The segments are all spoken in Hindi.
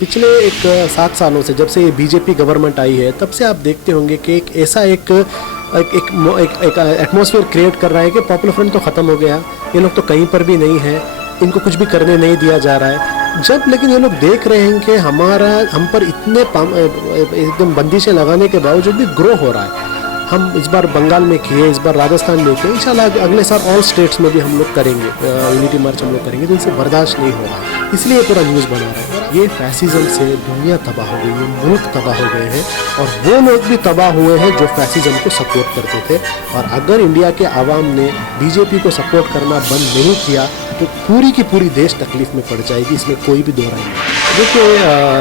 पिछले 7 सालों से जब से ये बीजेपी गवर्नमेंट आई है तब से आप देखते होंगे कि एक ऐसा एक एटमॉस्फेयर क्रिएट कर रहा है कि पॉपुलर फ्रंट तो ख़त्म हो गया, ये लोग तो कहीं पर भी नहीं है, इनको कुछ भी करने नहीं दिया जा रहा है। जब लेकिन ये लोग देख रहे हैं कि हम पर इतने एकदम बंदिशें लगाने के बावजूद भी ग्रो हो रहा है। हम इस बार बंगाल में किए, इस बार राजस्थान में किए, इंशाल्लाह अगले साल ऑल स्टेट्स में भी हम लोग करेंगे, यूनिटी मार्च हम लोग करेंगे। तो इनसे बर्दाश्त नहीं हो रहा, इसलिए पूरा न्यूज़ बना रहा है। ये फैसिज्म से दुनिया तबाह हो गई है, मुल्क तबाह हो गए हैं और वो लोग भी तबाह हुए हैं जो फैसिज्म को सपोर्ट करते थे। और अगर इंडिया के आवाम ने बीजेपी को सपोर्ट करना बंद नहीं किया तो पूरी की पूरी देश तकलीफ में पड़ जाएगी, इसमें कोई भी दो राय नहीं। देखिए,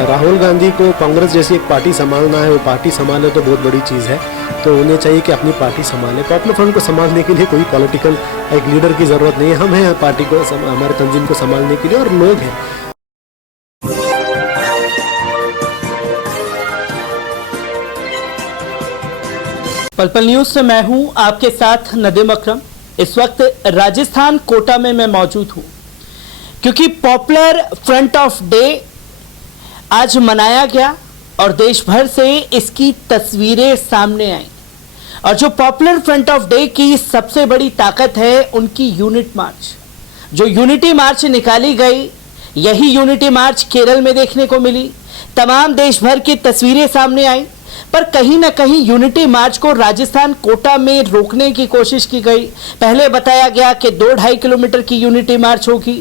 राहुल गांधी को कांग्रेस जैसी एक पार्टी संभालना है, वो पार्टी संभाले तो बहुत बड़ी चीज़ है, तो उन्हें चाहिए कि अपनी पार्टी संभालें। पॉपुलर फ्रंट को संभालने के लिए कोई पॉलिटिकल एक लीडर की ज़रूरत नहीं है, हम हैं पार्टी को, हमारे तंजीम को संभालने के लिए और लोग हैं। पल पल न्यूज से मैं हूं आपके साथ नदीम अकरम। इस वक्त राजस्थान कोटा में मैं मौजूद हूं क्योंकि पॉपुलर फ्रंट ऑफ डे आज मनाया गया और देश भर से इसकी तस्वीरें सामने आई। और जो पॉपुलर फ्रंट ऑफ डे की सबसे बड़ी ताकत है उनकी यूनिट मार्च, जो यूनिटी मार्च निकाली गई, यही यूनिटी मार्च केरल में देखने को मिली। तमाम देश भर की तस्वीरें सामने आई, पर कहीं ना कहीं यूनिटी मार्च को राजस्थान कोटा में रोकने की कोशिश की गई। पहले बताया गया कि 2-2.5 किलोमीटर की यूनिटी मार्च होगी,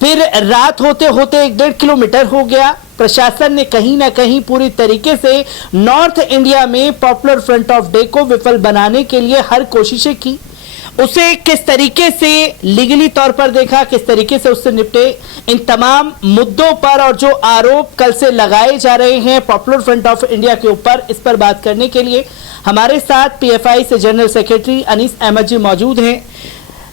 फिर रात होते होते 1-1.5 किलोमीटर हो गया। प्रशासन ने कहीं ना कहीं पूरी तरीके से नॉर्थ इंडिया में पॉपुलर फ्रंट ऑफ डे को विफल बनाने के लिए हर कोशिशें की। उसे किस तरीके से लीगली तौर पर देखा, किस तरीके से उससे निपटे, इन तमाम मुद्दों पर और जो आरोप कल से लगाए जा रहे हैं पॉपुलर फ्रंट ऑफ इंडिया के ऊपर, इस पर बात करने के लिए हमारे साथ पीएफआई से जनरल सेक्रेटरी अनीस अहमद जी मौजूद हैं।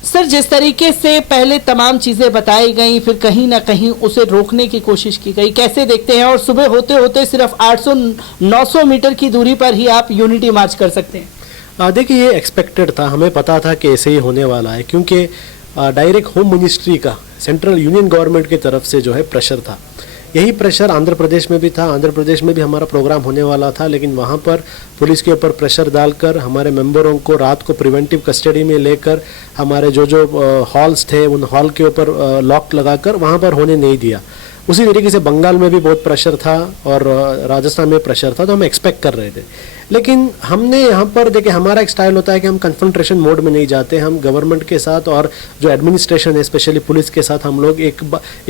सर, जिस तरीके से पहले तमाम चीज़ें बताई गई, फिर कहीं ना कहीं उसे रोकने की कोशिश की गई, कैसे देखते हैं? और सुबह होते होते सिर्फ 800-900 मीटर की दूरी पर ही आप यूनिटी मार्च कर सकते हैं। देखिए, ये एक्सपेक्टेड था, हमें पता था कि ऐसे ही होने वाला है, क्योंकि डायरेक्ट होम मिनिस्ट्री का सेंट्रल यूनियन गवर्नमेंट की तरफ से जो है प्रेशर था। यही प्रेशर आंध्र प्रदेश में भी था। आंध्र प्रदेश में भी हमारा प्रोग्राम होने वाला था, लेकिन वहाँ पर पुलिस के ऊपर प्रेशर डालकर हमारे मेंबरों को रात को प्रिवेंटिव कस्टडी में लेकर हमारे जो हॉल्स थे उन हॉल के ऊपर लॉक लगाकर वहाँ पर होने नहीं दिया। उसी तरीके से बंगाल में भी बहुत प्रेशर था और राजस्थान में प्रेशर था, तो हम एक्सपेक्ट कर रहे थे। लेकिन हमने यहाँ पर देखिए, हमारा एक स्टाइल होता है कि हम कन्फ्रंटेशन मोड में नहीं जाते, हम गवर्नमेंट के साथ और जो एडमिनिस्ट्रेशन है स्पेशली पुलिस के साथ हम लोग एक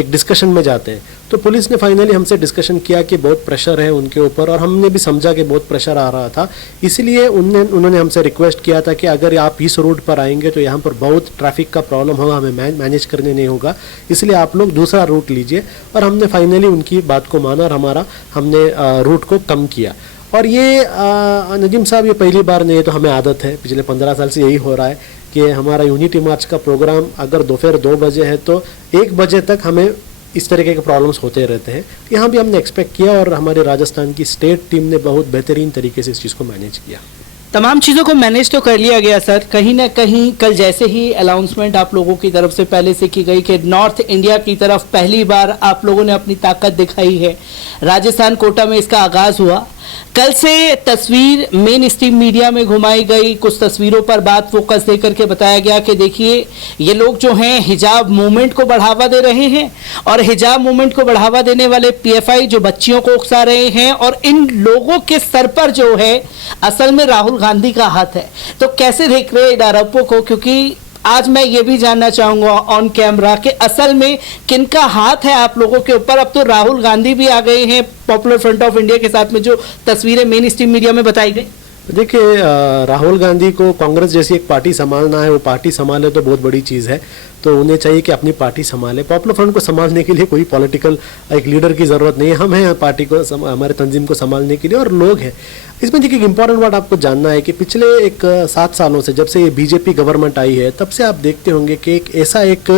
डिस्कशन में जाते हैं। तो पुलिस ने फाइनली हमसे डिस्कशन किया कि बहुत प्रेशर है उनके ऊपर, और हमने भी समझा कि बहुत प्रेशर आ रहा था। इसलिए उन्होंने हमसे रिक्वेस्ट किया था कि अगर आप इस रूट पर आएंगे तो यहाँ पर बहुत ट्रैफिक का प्रॉब्लम होगा, हमें मैनेज करने नहीं होगा, इसलिए आप लोग दूसरा रूट लीजिए। और हमने फाइनली उनकी बात को माना और हमने रूट को कम किया। और ये नजीम साहब, ये पहली बार नहीं है, तो हमें आदत है, पिछले 15 साल से यही हो रहा है कि हमारा यूनिटी मार्च का प्रोग्राम अगर दोपहर 2 बजे है तो 1 बजे तक हमें इस तरीके के प्रॉब्लम्स होते रहते हैं। यहाँ भी हमने एक्सपेक्ट किया और हमारे राजस्थान की स्टेट टीम ने बहुत बेहतरीन तरीके से इस चीज़ को मैनेज किया। तमाम चीज़ों को मैनेज तो कर लिया गया सर। कहीं ना कहीं कल जैसे ही अनाउंसमेंट आप लोगों की तरफ से पहले से की गई कि नॉर्थ इंडिया की तरफ पहली बार आप लोगों ने अपनी ताकत दिखाई है, राजस्थान कोटा में इसका आगाज़ हुआ। कल से तस्वीर मेन स्ट्रीम मीडिया में घुमाई गई, कुछ तस्वीरों पर बात फोकस दे करके बताया गया कि देखिए, ये लोग जो हैं हिजाब मूवमेंट को बढ़ावा दे रहे हैं और हिजाब मूवमेंट को बढ़ावा देने वाले पीएफआई जो बच्चियों को उकसा रहे हैं, और इन लोगों के सर पर जो है असल में राहुल गांधी का हाथ है। तो कैसे देख रहे हैं इन आरोपों को? क्योंकि आज मैं ये भी जानना चाहूंगा ऑन कैमरा कि असल में किनका हाथ है आप लोगों के ऊपर। अब तो राहुल गांधी भी आ गए हैं पॉपुलर फ्रंट ऑफ इंडिया के साथ में, जो तस्वीरें मेन स्ट्रीम मीडिया में बताई गई। देखिए, राहुल गांधी को कांग्रेस जैसी एक पार्टी संभालना है, वो पार्टी संभाले तो बहुत बड़ी चीज़ है, तो उन्हें चाहिए कि अपनी पार्टी संभाले। पॉपुलर फ्रंट को संभालने के लिए कोई पॉलिटिकल एक लीडर की ज़रूरत नहीं है, हम हैं पार्टी को, हमारे तंजीम को संभालने के लिए और लोग हैं। इसमें देखिए, एक इंपॉर्टेंट बात आपको जानना है कि पिछले 7 सालों से जब से ये बीजेपी गवर्नमेंट आई है तब से आप देखते होंगे कि एक ऐसा एक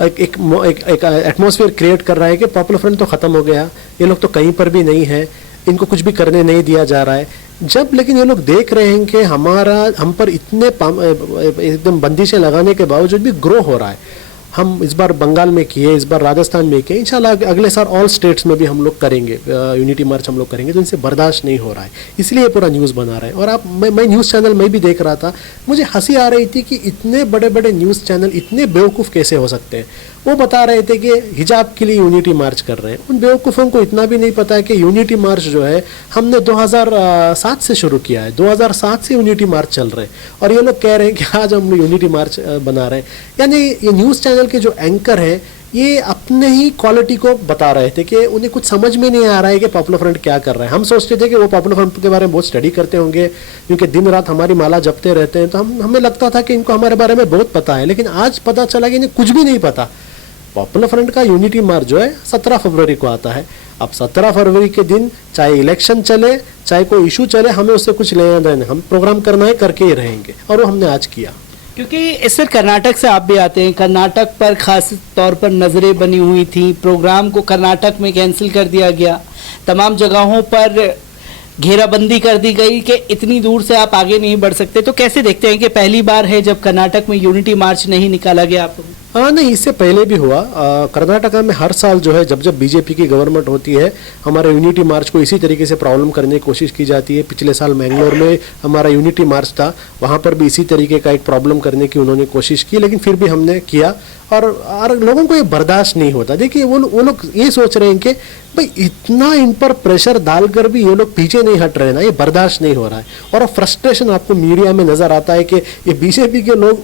एटमॉस्फेयर क्रिएट कर रहा है कि पॉपुलर फ्रंट तो ख़त्म हो गया, ये लोग तो कहीं पर भी नहीं है, इनको कुछ भी करने नहीं दिया जा रहा है। जब लेकिन ये लोग देख रहे हैं कि हम पर इतने एकदम बंदिशें लगाने के बावजूद भी ग्रो हो रहा है, हम इस बार बंगाल में किए, इस बार राजस्थान में किए, इंशाल्लाह अगले साल ऑल स्टेट्स में भी हम लोग करेंगे, यूनिटी मार्च हम लोग करेंगे। तो इनसे बर्दाश्त नहीं हो रहा है, इसलिए पूरा न्यूज़ बना रहे हैं। और मैं न्यूज़ चैनल में भी देख रहा था, मुझे हंसी आ रही थी कि इतने बड़े बड़े न्यूज़ चैनल इतने बेवकूफ़ कैसे हो सकते हैं। वो बता रहे थे कि हिजाब के लिए यूनिटी मार्च कर रहे हैं। उन बेवकूफ़ों को इतना भी नहीं पता है कि यूनिटी मार्च जो है हमने 2007 से शुरू किया है, 2007 से यूनिटी मार्च चल रहे हैं, और ये लोग कह रहे हैं कि आज हम यूनिटी मार्च बना रहे हैं। यानी ये न्यूज़ चैनल के जो एंकर हैं ये अपने ही क्वालिटी को बता रहे थे कि उन्हें कुछ समझ में नहीं आ रहा है कि पॉपुलर फ्रंट क्या कर रहा है। हम सोचते थे कि वो पॉपुलर फ्रंट के बारे में बहुत स्टडी करते होंगे, क्योंकि दिन रात हमारी माला जपते रहते हैं, तो हमें लगता था कि इनको हमारे बारे में बहुत पता है। लेकिन आज पता चला कि इन्हें कुछ भी नहीं पता। पॉपुलर फ्रंट का यूनिटी मार्च जो है 17 फरवरी को आता है। अब 17 फरवरी के दिन चाहे इलेक्शन चले, चाहे कोई इशू चले, हमें उससे कुछ लेना देना, हम प्रोग्राम करना है, करके ही रहेंगे, और वो हमने आज किया। क्योंकि सर कर्नाटक से आप भी आते हैं, कर्नाटक पर खास तौर पर नज़रें बनी हुई थी, प्रोग्राम को कर्नाटक में कैंसिल कर दिया गया, तमाम जगहों पर घेराबंदी कर दी गई कि इतनी दूर से आप आगे नहीं बढ़ सकते। तो कैसे देखते हैं कि पहली बार है जब कर्नाटक में यूनिटी मार्च नहीं निकाला गया आप लोगों? हाँ, नहीं, इससे पहले भी हुआ। कर्नाटका में हर साल जो है जब बीजेपी की गवर्नमेंट होती है, हमारे यूनिटी मार्च को इसी तरीके से प्रॉब्लम करने की कोशिश की जाती है। पिछले साल मैंगलोर में हमारा यूनिटी मार्च था, वहाँ पर भी इसी तरीके का एक प्रॉब्लम करने की उन्होंने कोशिश की, लेकिन फिर भी हमने किया। और लोगों को ये बर्दाश्त नहीं होता। देखिए वो लोग ये सोच रहे हैं कि भाई इतना इन पर प्रेशर डालकर भी ये लोग पीछे नहीं हट रहे ना, ये बर्दाश्त नहीं हो रहा है। और फ्रस्ट्रेशन आपको मीडिया में नजर आता है कि ये बीजेपी के लोग,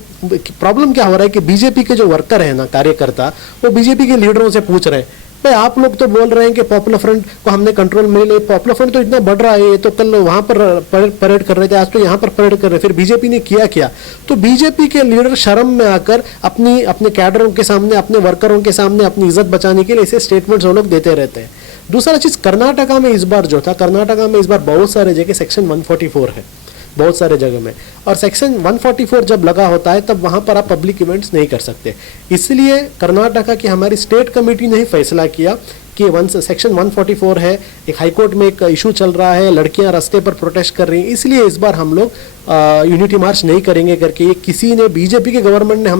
प्रॉब्लम क्या हो रहा है कि बीजेपी के जो वर्कर है ना, कार्यकर्ता, वो बीजेपी के लीडरों से पूछ रहे हैं, भाई आप लोग तो बोल रहे हैं कि पॉपुलर फ्रंट को हमने कंट्रोल में ले, पॉपुलर फ्रंट तो इतना बढ़ रहा है, ये तो कल वहां पर परेड कर रहे थे, आज तो यहाँ पर परेड कर रहे हैं, फिर बीजेपी ने किया। तो बीजेपी के लीडर शर्म में आकर अपने कैडरों के सामने, अपने वर्करों के सामने अपनी इज्जत बचाने के लिए ऐसे स्टेटमेंट्स वो लोग देते रहते हैं। दूसरा चीज, कर्नाटका में इस बार जो था, कर्नाटका में इस बार बहुत सारे जगह सेक्शन 144 है, बहुत सारे जगह में, और सेक्शन 144 जब लगा होता है तब वहां पर आप पब्लिक इवेंट्स नहीं कर सकते। इसलिए कर्नाटका की हमारी स्टेट कमेटी ने ही फैसला किया कि सेक्शन 144 है, एक हाईकोर्ट में एक इशू चल रहा है, लड़कियां रास्ते पर प्रोटेस्ट कर रही हैं, इसलिए इस बार हम लोग यूनिटी मार्च नहीं करेंगे करके, ये किसी ने, बीजेपी के गवर्नमेंट ने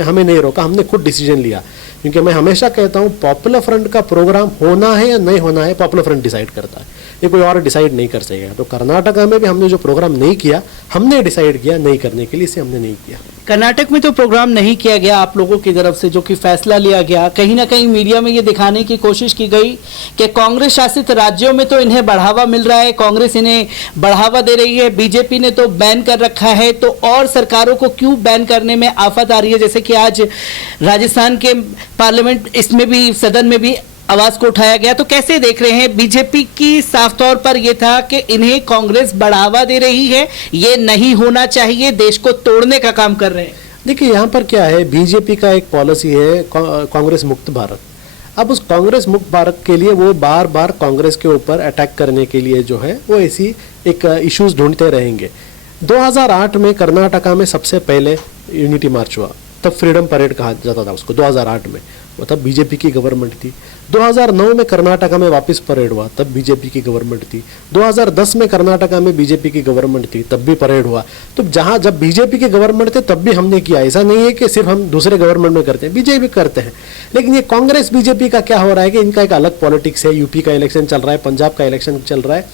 हमें नहीं रोका, हमने खुद डिसीजन लिया। क्योंकि मैं हमेशा कहता हूँ पॉपुलर फ्रंट का प्रोग्राम होना है या नहीं होना है, पॉपुलर फ्रंट डिसाइड करता है, ये कोई और डिसाइड नहीं कर सकेगा। तो कर्नाटका में भी हमने जो प्रोग्राम नहीं किया, हमने डिसाइड किया नहीं करने के लिए, इसे हमने नहीं किया। कर्नाटक में तो प्रोग्राम नहीं किया गया आप लोगों की तरफ से, जो कि फैसला लिया गया, कहीं ना कहीं मीडिया में ये दिखाने की कोशिश की गई कि कांग्रेस शासित राज्यों में तो इन्हें बढ़ावा मिल रहा है, कांग्रेस इन्हें बढ़ावा दे रही है, बीजेपी ने तो बैन कर रखा है, तो और सरकारों को क्यों बैन करने में आफत आ रही है। जैसे कि आज राजस्थान के पार्लियामेंट, इसमें भी, सदन में भी आवाज को उठाया गया। तो कैसे देख रहे हैं? बीजेपी की साफ तौर पर यह था कि इन्हें कांग्रेस बढ़ावा दे रही है, ये नहीं होना चाहिए, देश को तोड़ने का काम कर रहे हैं। देखिए यहाँ पर क्या है, बीजेपी का एक पॉलिसी है कांग्रेस मुक्त भारत। अब उस कांग्रेस मुक्त भारत के लिए वो बार बार कांग्रेस के ऊपर अटैक करने के लिए जो है वो ऐसी एक इश्यूज ढूंढते रहेंगे। 2008 में कर्नाटका में सबसे पहले यूनिटी मार्च हुआ, तब फ्रीडम परेड कहा जाता था उसको, 2008 में, वो तब बीजेपी की गवर्नमेंट थी। 2009 में कर्नाटका में वापस परेड हुआ, तब बीजेपी की गवर्नमेंट थी। 2010 में कर्नाटका में बीजेपी की गवर्नमेंट थी, तब भी परेड हुआ। तो जब बीजेपी की गवर्नमेंट थे तब भी हमने किया, ऐसा नहीं है कि सिर्फ हम दूसरे गवर्नमेंट में करते हैं, बीजेपी करते हैं। लेकिन ये कांग्रेस बीजेपी का क्या हो रहा है कि इनका एक अलग पॉलिटिक्स है, यूपी का इलेक्शन चल रहा है, पंजाब का इलेक्शन चल रहा है,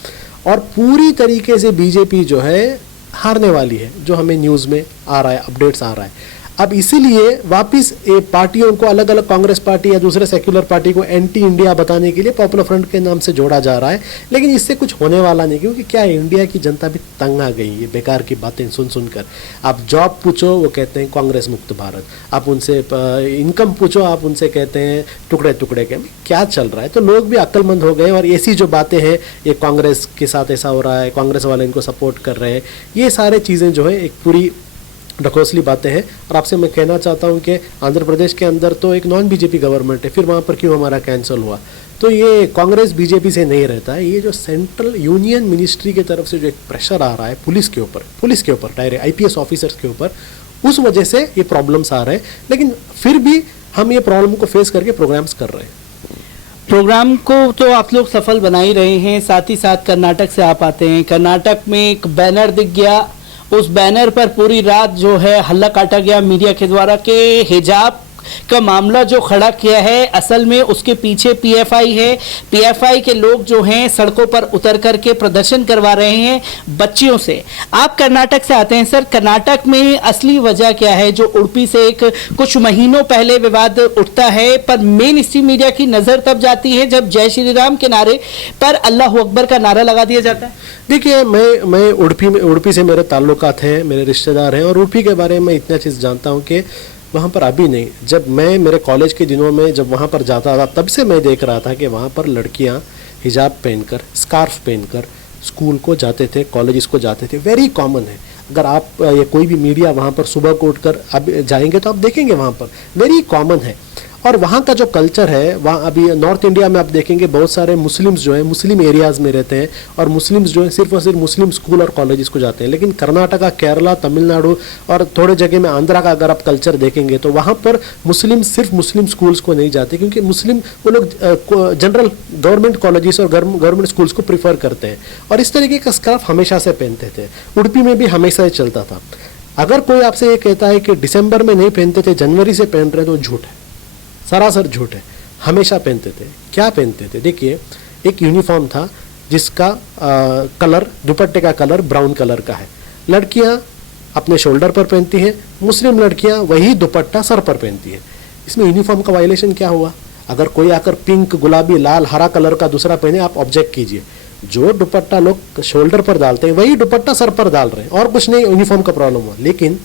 और पूरी तरीके से बीजेपी जो है हारने वाली है, जो हमें न्यूज़ में आ रहा है, अपडेट्स आ रहा है। अब इसीलिए वापस ये पार्टियों को, अलग अलग कांग्रेस पार्टी या दूसरे सेक्युलर पार्टी को एंटी इंडिया बताने के लिए पॉपुलर फ्रंट के नाम से जोड़ा जा रहा है। लेकिन इससे कुछ होने वाला नहीं, क्योंकि क्या है, इंडिया की जनता भी तंग आ गई है बेकार की बातें सुन सुनकर। आप जॉब पूछो, वो कहते हैं कांग्रेस मुक्त भारत, आप उनसे इनकम पूछो, आप उनसे कहते हैं टुकड़े टुकड़े के। क्या चल रहा है? तो लोग भी अक्लमंद हो गए, और ऐसी जो बातें हैं, ये कांग्रेस के साथ ऐसा हो रहा है, कांग्रेस वाले इनको सपोर्ट कर रहे हैं, ये सारे चीज़ें जो है एक पूरी ढकोसली बातें हैं। और आपसे मैं कहना चाहता हूं कि आंध्र प्रदेश के अंदर तो एक नॉन बीजेपी गवर्नमेंट है, फिर वहां पर क्यों हमारा कैंसिल हुआ? तो ये कांग्रेस बीजेपी से नहीं रहता है, ये जो सेंट्रल यूनियन मिनिस्ट्री की तरफ से जो एक प्रेशर आ रहा है पुलिस के ऊपर डायरेक्ट आईपीएस ऑफिसर्स के ऊपर, उस वजह से ये प्रॉब्लम्स आ रहे हैं। लेकिन फिर भी हम ये प्रॉब्लम को फेस करके प्रोग्राम्स कर रहे हैं। प्रोग्राम को तो आप लोग सफल बना ही रहे हैं, साथ ही साथ कर्नाटक से आप आते हैं, कर्नाटक में एक बैनर दिख गया, उस बैनर पर पूरी रात जो है हल्ला काटा गया मीडिया के द्वारा कि हिजाब का मामला जो खड़ा किया है, असल में उसके पीछे पीएफआई है। पीएफआई के लोग जो हैं सड़कों पर उतर करके प्रदर्शन करवा रहे हैं बच्चियों से। आप कर्नाटक से आते हैं सर, कर्नाटक में असली वजह क्या है जो उडुपी से एक कुछ महीनों पहले विवाद उठता है, पर मेन स्ट्रीम मीडिया की नजर तब जाती है जब जय श्री राम के नारे पर अल्लाह अकबर का नारा लगा दिया जाता है? देखिए, मैं उडुपी से मेरे ताल्लुकात हैं, मेरे रिश्तेदार हैं, और उडुपी के बारे में इतना चीज़ जानता हूँ कि वहाँ पर अभी नहीं, जब मैं मेरे कॉलेज के दिनों में जब वहाँ पर जाता था तब से मैं देख रहा था कि वहाँ पर लड़कियाँ हिजाब पहनकर, स्कार्फ पहनकर स्कूल को जाते थे, कॉलेज को जाते थे। वेरी कॉमन है। अगर आप ये कोई भी मीडिया वहाँ पर सुबह को उठकर अब जाएंगे तो आप देखेंगे वहाँ पर वेरी कॉमन है। और वहाँ का जो कल्चर है, वहाँ अभी नॉर्थ इंडिया में आप देखेंगे बहुत सारे मुस्लिम्स जो हैं मुस्लिम एरियाज़ में रहते हैं, और मुस्लिम्स जो हैं सिर्फ और सिर्फ मुस्लिम स्कूल और कॉलेजेस को जाते हैं। लेकिन कर्नाटका, केरला, तमिलनाडु और थोड़े जगह में आंध्रा का अगर आप कल्चर देखेंगे तो वहाँ पर मुस्लिम सिर्फ मुस्लिम स्कूल्स को नहीं जाते, क्योंकि मुस्लिम वो लोग जनरल गवर्नमेंट कॉलेजेस और गवर्नमेंट स्कूल्स को प्रीफर करते हैं, और इस तरीके का स्कार्फ हमेशा से पहनते थे। उडुपी में भी हमेशा ही चलता था। अगर कोई आपसे ये कहता है कि दिसंबर में नहीं पहनते थे, जनवरी से पहन रहे, तो झूठ है, सरासर झूठ है। हमेशा पहनते थे। क्या पहनते थे? देखिए, एक यूनिफॉर्म था जिसका कलर, दुपट्टे का कलर ब्राउन कलर का है। लड़कियां अपने शोल्डर पर पहनती हैं, मुस्लिम लड़कियां वही दुपट्टा सर पर पहनती हैं। इसमें यूनिफॉर्म का वायलेशन क्या हुआ? अगर कोई आकर पिंक, गुलाबी, लाल, हरा कलर का दूसरा पहने, आप ऑब्जेक्ट कीजिए। जो दुपट्टा लोग शोल्डर पर डालते हैं वही दुपट्टा सर पर डाल रहे हैं, और कुछ नहीं, यूनिफॉर्म का प्रॉब्लम हुआ। लेकिन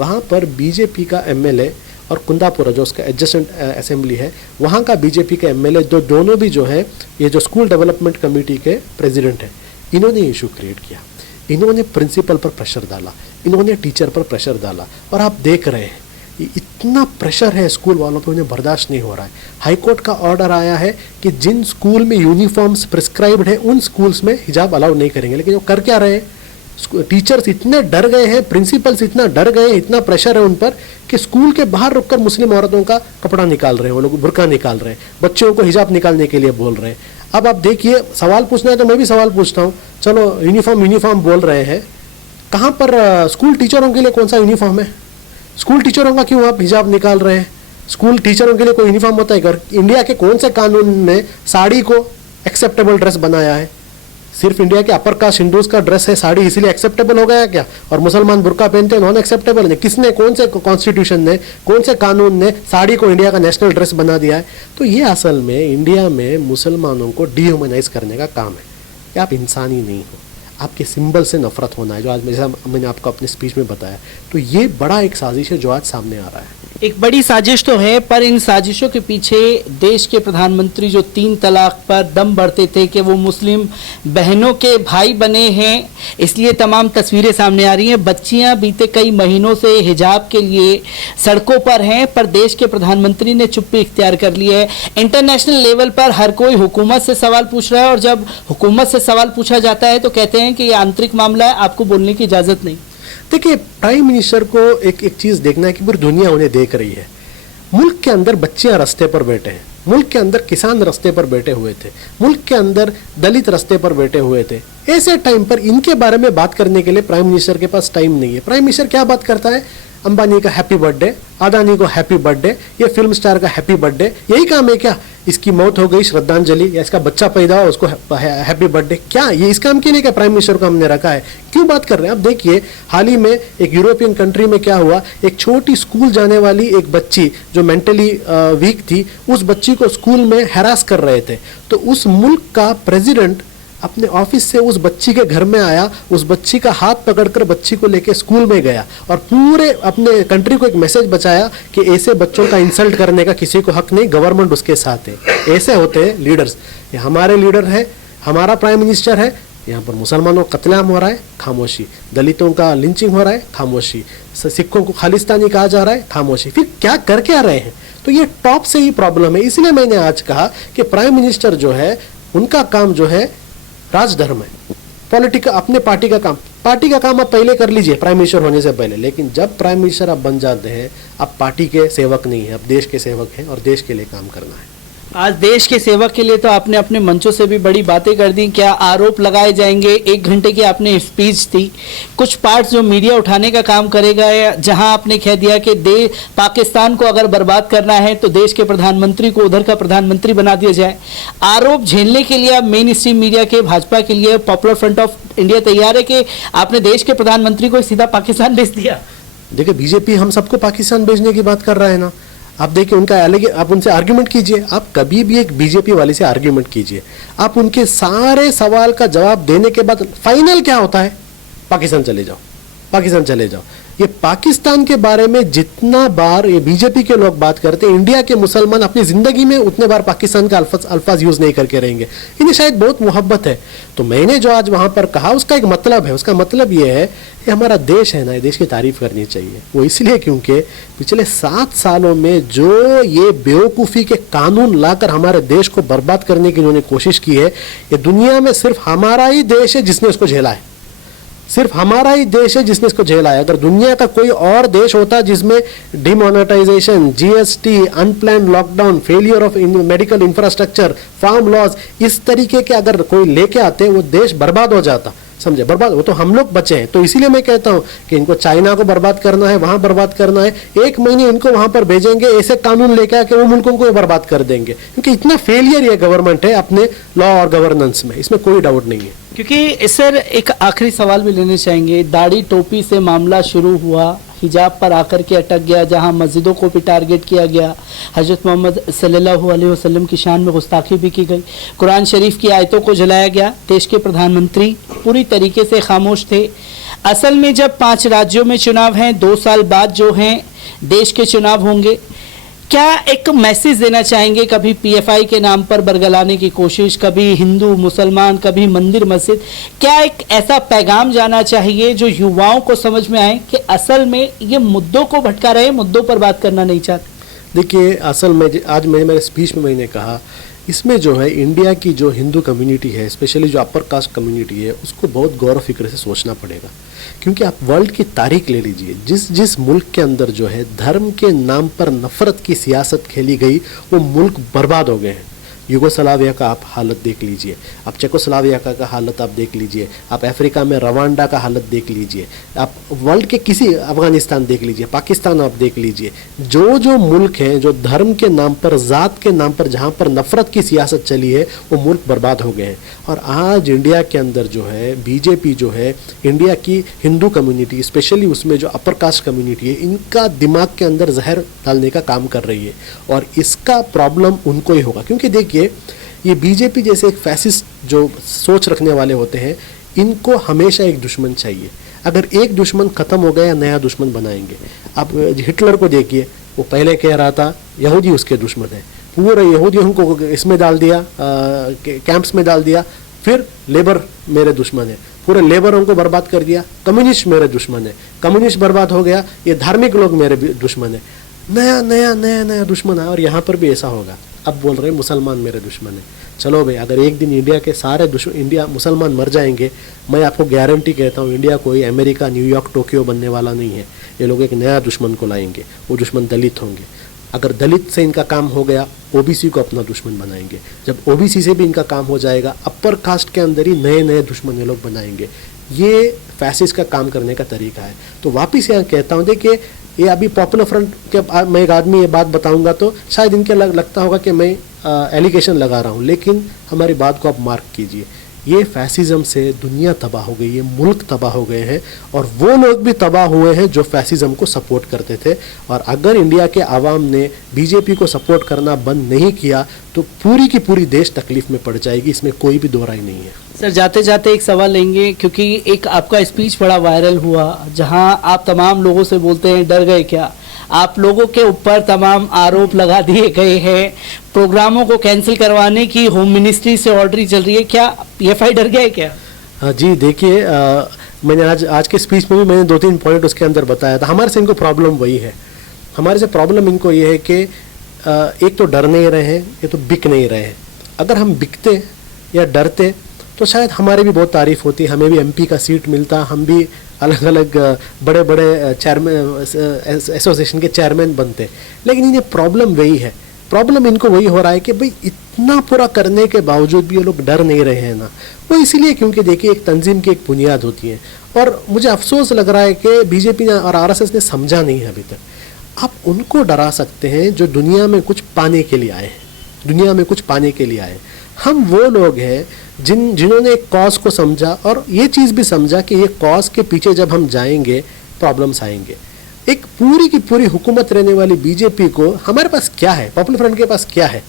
वहाँ पर बीजेपी का एमएलए और कुंदापुरा जो उसका एडजेसेंट असेंबली है, वहाँ का बीजेपी के एमएलए दोनों भी जो है, ये जो स्कूल डेवलपमेंट कमेटी के प्रेसिडेंट हैं, इन्होंने इशू क्रिएट किया। इन्होंने प्रिंसिपल पर प्रेशर डाला, इन्होंने टीचर पर प्रेशर डाला, और आप देख रहे हैं इतना प्रेशर है स्कूल वालों पे, उन्हें बर्दाश्त नहीं हो रहा है। हाईकोर्ट का ऑर्डर आया है कि जिन स्कूल में यूनिफॉर्म्स प्रिस्क्राइब्ड है उन स्कूल्स में हिजाब अलाउ नहीं करेंगे। लेकिन वो कर क्या रहे हैं? टीचर्स इतने डर गए हैं, प्रिंसिपल्स इतना डर गए हैं, इतना प्रेशर है उन पर कि स्कूल के बाहर रुककर मुस्लिम औरतों का कपड़ा निकाल रहे हैं, वो लोग बुर्का निकाल रहे हैं, बच्चों को हिजाब निकालने के लिए बोल रहे हैं। अब आप देखिए, सवाल पूछना है तो मैं भी सवाल पूछता हूँ। चलो, यूनिफॉर्म बोल रहे हैं, कहाँ पर स्कूल टीचरों के लिए कौन सा यूनिफॉर्म है? स्कूल टीचरों का क्यों आप हिजाब निकाल रहे हैं? स्कूल टीचरों के लिए कोई यूनिफॉर्म होता है? अगर इंडिया के कौन से कानून ने साड़ी को एक्सेप्टेबल ड्रेस बनाया है? सिर्फ इंडिया के अपर कास्ट हिंदूज का ड्रेस है साड़ी, इसलिए एक्सेप्टेबल हो गया क्या? और मुसलमान बुर्का पहनते हैं, नॉन एक्सेप्टेबल है? किसने, कौन से कॉन्स्टिट्यूशन ने, कौन से कानून ने साड़ी को इंडिया का नेशनल ड्रेस बना दिया है? तो ये असल में इंडिया में मुसलमानों को डिह्यूमनाइज करने का काम है। कि आप इंसान ही नहीं हो, आपके सिंबल से नफरत होना है, जो आज जैसा मैंने आपको अपने स्पीच में बताया। तो ये बड़ा एक साजिश है जो आज सामने आ रहा है। एक बड़ी साजिश तो है, पर इन साजिशों के पीछे देश के प्रधानमंत्री जो 3 तलाक पर दम भरते थे कि वो मुस्लिम बहनों के भाई बने हैं, इसलिए तमाम तस्वीरें सामने आ रही हैं। बच्चियां बीते कई महीनों से हिजाब के लिए सड़कों पर हैं, पर देश के प्रधानमंत्री ने चुप्पी इख्तियार कर ली है। इंटरनेशनल लेवल पर हर कोई हुकूमत से सवाल पूछ रहा है, और जब हुकूमत से सवाल पूछा जाता है तो कहते हैं कि ये आंतरिक मामला है, आपको बोलने की इजाज़त नहीं। देखिए, प्राइम मिनिस्टर को एक चीज़ देखना है कि पूरी दुनिया उन्हें देख रही है। मुल्क के अंदर बच्चियां रास्ते पर बैठे हैं, मुल्क के अंदर किसान रास्ते पर बैठे हुए थे, मुल्क के अंदर दलित रास्ते पर बैठे हुए थे। ऐसे टाइम पर इनके बारे में बात करने के लिए प्राइम मिनिस्टर के पास टाइम नहीं है। प्राइम मिनिस्टर क्या बात करता है? अंबानी का हैप्पी बर्थडे, अदानी को हैप्पी बर्थडे, ये फिल्म स्टार का हैप्पी बर्थडे, यही काम है क्या? इसकी मौत हो गई, श्रद्धांजलि, या इसका बच्चा पैदा हुआ, उसको हैप्पी बर्थडे, क्या ये इस काम के लिए क्या प्राइम मिनिस्टर को हमने रखा है? क्यों बात कर रहे हैं? अब देखिए, हाल ही में एक यूरोपियन कंट्री में क्या हुआ, एक छोटी स्कूल जाने वाली एक बच्ची जो मेंटली वीक थी, उस बच्ची को स्कूल में हैरास कर रहे थे, तो उस मुल्क का प्रेसिडेंट अपने ऑफिस से उस बच्ची के घर में आया, उस बच्ची का हाथ पकड़कर बच्ची को लेकर स्कूल में गया, और पूरे अपने कंट्री को एक मैसेज बचाया कि ऐसे बच्चों का इंसल्ट करने का किसी को हक नहीं, गवर्नमेंट उसके साथ है। ऐसे होते हैं लीडर्स। ये हमारे लीडर है, हमारा प्राइम मिनिस्टर है। यहाँ पर मुसलमानों का कत्लेआम हो रहा है, खामोशी। दलितों का लिंचिंग हो रहा है, खामोशी। सिखों को खालिस्तानी कहा जा रहा है, खामोशी। फिर क्या कर क्या रहे हैं? तो ये टॉप से ही प्रॉब्लम है। इसलिए मैंने आज कहा कि प्राइम मिनिस्टर जो है, उनका काम जो है राजधर्म है, पॉलिटिक, अपने पार्टी का काम आप पहले कर लीजिए प्राइम मिनिस्टर होने से पहले। लेकिन जब प्राइम मिनिस्टर आप बन जाते हैं, आप पार्टी के सेवक नहीं है, आप देश के सेवक हैं, और देश के लिए काम करना है। आज देश के सेवा के लिए तो आपने अपने मंचों से भी बड़ी बातें कर दी, क्या आरोप लगाए जाएंगे? 1 घंटे की आपने स्पीच थी, कुछ पार्ट्स जो मीडिया उठाने का काम करेगा, जहां आपने कह दिया कि पाकिस्तान को अगर बर्बाद करना है तो देश के प्रधानमंत्री को उधर का प्रधानमंत्री बना दिया जाए। आरोप झेलने के लिए मेन स्ट्रीम मीडिया के, भाजपा के लिए पॉपुलर फ्रंट ऑफ इंडिया तैयार है कि आपने देश के प्रधानमंत्री को सीधा पाकिस्तान भेज दिया? देखिए, बीजेपी हम सबको पाकिस्तान भेजने की बात कर रहा है ना। आप देखिए उनका आप उनसे आर्ग्यूमेंट कीजिए, आप कभी भी एक बीजेपी वाले से आर्ग्यूमेंट कीजिए, आप उनके सारे सवाल का जवाब देने के बाद फाइनल क्या होता है? पाकिस्तान चले जाओ, पाकिस्तान चले जाओ। ये पाकिस्तान के बारे में जितना बार ये बीजेपी के लोग बात करते हैं, इंडिया के मुसलमान अपनी जिंदगी में उतने बार पाकिस्तान का अल्फाज यूज नहीं करके रहेंगे। इन्हें शायद बहुत मोहब्बत है। तो मैंने जो आज वहां पर कहा उसका एक मतलब है, उसका मतलब ये है कि हमारा देश है ना, ये देश की तारीफ करनी चाहिए। वो इसलिए क्योंकि पिछले 7 सालों में जो ये बेवकूफ़ी के कानून लाकर हमारे देश को बर्बाद करने की इन्होंने कोशिश की है, ये दुनिया में सिर्फ हमारा ही देश है जिसने उसको झेला है। सिर्फ हमारा ही देश है जिसने इसको झेला है। अगर दुनिया का कोई और देश होता जिसमें demonetisation, GST, unplanned lockdown, failure of medical infrastructure, farm laws, इस तरीके के अगर कोई लेके आते, वो देश बर्बाद हो जाता। समझे? बर्बाद। वो तो हम लोग बचे हैं। तो इसीलिए मैं कहता हूं कि इनको चाइना को बर्बाद करना है, वहां बर्बाद करना है, 1 महीने इनको वहां पर भेजेंगे, ऐसे कानून लेके आके वो मुल्कों को बर्बाद कर देंगे। क्योंकि इतना फेलियर ये गवर्नमेंट है अपने लॉ और गवर्नेंस में, इसमें कोई डाउट नहीं है। क्योंकि सर एक आखिरी सवाल भी लेने चाहेंगे। दाढ़ी टोपी से मामला शुरू हुआ, हिजाब पर आकर के अटक गया, जहां मस्जिदों को भी टारगेट किया गया, हजरत मोहम्मद सल्लल्लाहु अलैहि वसल्लम की शान में गुस्ताखी भी की गई, कुरान शरीफ की आयतों को जलाया गया। देश के प्रधानमंत्री पूरी तरीके से खामोश थे। असल में जब 5 राज्यों में चुनाव हैं, 2 साल बाद जो हैं देश के चुनाव होंगे, क्या एक मैसेज देना चाहेंगे? कभी पीएफआई के नाम पर बरगलाने की कोशिश, कभी हिंदू मुसलमान, कभी मंदिर मस्जिद, क्या एक ऐसा पैगाम जाना चाहिए जो युवाओं को समझ में आए कि असल में ये मुद्दों को भटका रहे, मुद्दों पर बात करना नहीं चाहते? देखिए, असल में आज मेरे स्पीच में मैंने कहा, इसमें जो है इंडिया की जो हिंदू कम्युनिटी है, स्पेशली जो अपर कास्ट कम्युनिटी है, उसको बहुत गौर फिक्र से सोचना पड़ेगा। क्योंकि आप वर्ल्ड की तारीख ले लीजिए, जिस मुल्क के अंदर जो है धर्म के नाम पर नफरत की सियासत खेली गई, वो मुल्क बर्बाद हो गए हैं। यूगोस्लाविया का आप हालत देख लीजिए, आप चेकोस्लाविया का हालत आप देख लीजिए, आप अफ्रीका में रवांडा का हालत देख लीजिए, आप वर्ल्ड के किसी, अफगानिस्तान देख लीजिए, पाकिस्तान आप देख लीजिए। जो मुल्क हैं जो धर्म के नाम पर, ज़ात के नाम पर, जहाँ पर नफरत की सियासत चली है, वो मुल्क बर्बाद हो गए हैं। और आज इंडिया के अंदर जो है बीजेपी जो है इंडिया की हिंदू कम्युनिटी, स्पेशली उसमें जो अपर कास्ट कम्युनिटी है, इनका दिमाग के अंदर जहर डालने का काम कर रही है। और इसका प्रॉब्लम उनको ही होगा। क्योंकि देखिए, ये बीजेपी जैसे एक फैसिस्ट जो सोच रखने वाले होते हैं, इनको हमेशा एक दुश्मन चाहिए। अगर एक दुश्मन खत्म हो गया, नया दुश्मन बनाएंगे। आप हिटलर को देखिए, वो पहले कह रहा था यहूदी उसके दुश्मन है, पूरे यहूदियों को इसमें डाल दिया, कैंप्स में डाल दिया, फिर लेबर मेरे दुश्मन है, पूरे लेबरों को बर्बाद कर दिया, कम्युनिस्ट मेरे दुश्मन है, कम्युनिस्ट बर्बाद हो गया, ये धार्मिक लोग मेरे दुश्मन है, नया नया नया नया दुश्मन है। और यहाँ पर भी ऐसा होगा। अब बोल रहे हैं मुसलमान मेरे दुश्मन है। चलो भाई, अगर एक दिन इंडिया के सारे इंडिया मुसलमान मर जाएंगे, मैं आपको गारंटी कहता हूँ इंडिया कोई अमेरिका, न्यूयॉर्क, टोक्यो बनने वाला नहीं है। ये लोग एक नया दुश्मन को लाएंगे, वो दुश्मन दलित होंगे। अगर दलित से इनका काम हो गया, ओबीसी को अपना दुश्मन बनाएंगे। जब ओबीसी से भी इनका काम हो जाएगा, अपर कास्ट के अंदर ही नए नए दुश्मन ये लोग बनाएंगे। ये फैसिस्ट का काम करने का तरीका है। तो वापिस यहाँ कहता हूँ, देखिए ये अभी पॉपुलर फ्रंट के मैं एक आदमी ये बात बताऊंगा तो शायद इनके लगता होगा कि मैं एलिगेशन लगा रहा हूँ, लेकिन हमारी बात को आप मार्क कीजिए। ये फैसिज्म से दुनिया तबाह हो गई, ये मुल्क तबाह हो गए हैं, और वो लोग भी तबाह हुए हैं जो फैसिज्म को सपोर्ट करते थे। और अगर इंडिया के आवाम ने बीजेपी को सपोर्ट करना बंद नहीं किया तो पूरी की पूरी देश तकलीफ में पड़ जाएगी, इसमें कोई भी दो राय नहीं है। सर जाते जाते एक सवाल लेंगे, क्योंकि एक आपका स्पीच बड़ा वायरल हुआ जहां आप तमाम लोगों से बोलते हैं डर गए क्या, आप लोगों के ऊपर तमाम आरोप लगा दिए गए हैं, प्रोग्रामों को कैंसिल करवाने की होम मिनिस्ट्री से ऑर्डर चल रही है, क्या पीएफआई डर गया है क्या? हाँ जी, देखिए मैंने आज के स्पीच में भी मैंने 2-3 पॉइंट उसके अंदर बताया था। हमारे से इनको प्रॉब्लम वही है, हमारे से प्रॉब्लम इनको ये है कि एक तो डर नहीं रहे हैं, ये तो बिक नहीं रहे हैं। अगर हम बिकते या डरते तो शायद हमारी भी बहुत तारीफ होती, हमें भी एमपी का सीट मिलता, हम भी अलग अलग बड़े बड़े चेयरमैन एसोसिएशन के चेयरमैन बनते। लेकिन इन्हें प्रॉब्लम वही है प्रॉब्लम इनको वही हो रहा है कि भाई इतना पूरा करने के बावजूद भी ये लोग डर नहीं रहे हैं ना, वो इसीलिए क्योंकि देखिए एक तंजीम की एक बुनियाद होती है। और मुझे अफसोस लग रहा है कि बीजेपी और आरएसएस ने समझा नहीं है अभी तक। आप उनको डरा सकते हैं जो दुनिया में कुछ पाने के लिए आए हैं, दुनिया में कुछ पाने के लिए आए। हम वो लोग हैं जिन्होंने एक कॉज को समझा और ये चीज़ भी समझा कि ये कॉज के पीछे जब हम जाएंगे प्रॉब्लम्स आएंगे। एक पूरी की पूरी हुकूमत रहने वाली बीजेपी को हमारे पास क्या है, पॉपुलर फ्रंट के पास क्या है?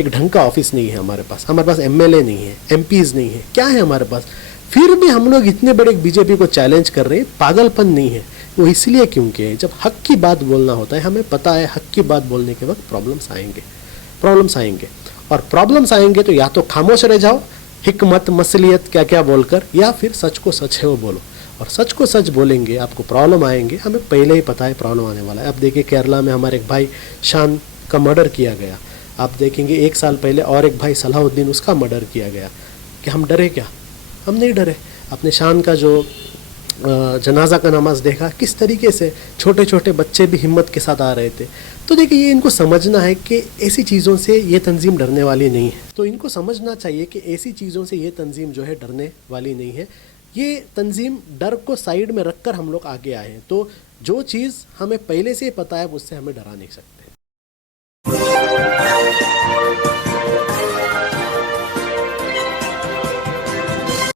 एक ढंग का ऑफिस नहीं है हमारे पास एमएलए नहीं है, एमपीज नहीं है, क्या है हमारे पास? फिर भी हम लोग इतने बड़े बीजेपी को चैलेंज कर रहे हैं। पागलपन नहीं है वो, इसलिए क्योंकि जब हक की बात बोलना होता है हमें पता है हक की बात बोलने के वक्त प्रॉब्लम्स आएंगे और प्रॉब्लम्स आएंगे तो या तो खामोश रह जाओ हिकमत मसलियत क्या क्या बोलकर, या फिर सच को सच है वो बोलो। और सच को सच बोलेंगे आपको प्रॉब्लम आएंगे, हमें पहले ही पता है प्रॉब्लम आने वाला है। अब देखिए केरला में हमारे एक भाई शान का मर्डर किया गया, आप देखेंगे 1 साल पहले और एक भाई सलाहुद्दीन उसका मर्डर किया गया। कि हम डरे क्या? हम नहीं डरे। अपने शान का जो जनाजा का नमाज देखा, किस तरीके से छोटे छोटे बच्चे भी हिम्मत के साथ आ रहे थे। तो देखिए ये इनको समझना है कि ऐसी चीज़ों से ये तंजीम डरने वाली नहीं है। तो इनको समझना चाहिए कि ऐसी चीज़ों से ये तंजीम जो है डरने वाली नहीं है। ये तंजीम डर को साइड में रखकर हम लोग आगे आए हैं। तो जो चीज़ हमें पहले से पता है उससे हमें डरा नहीं सकते।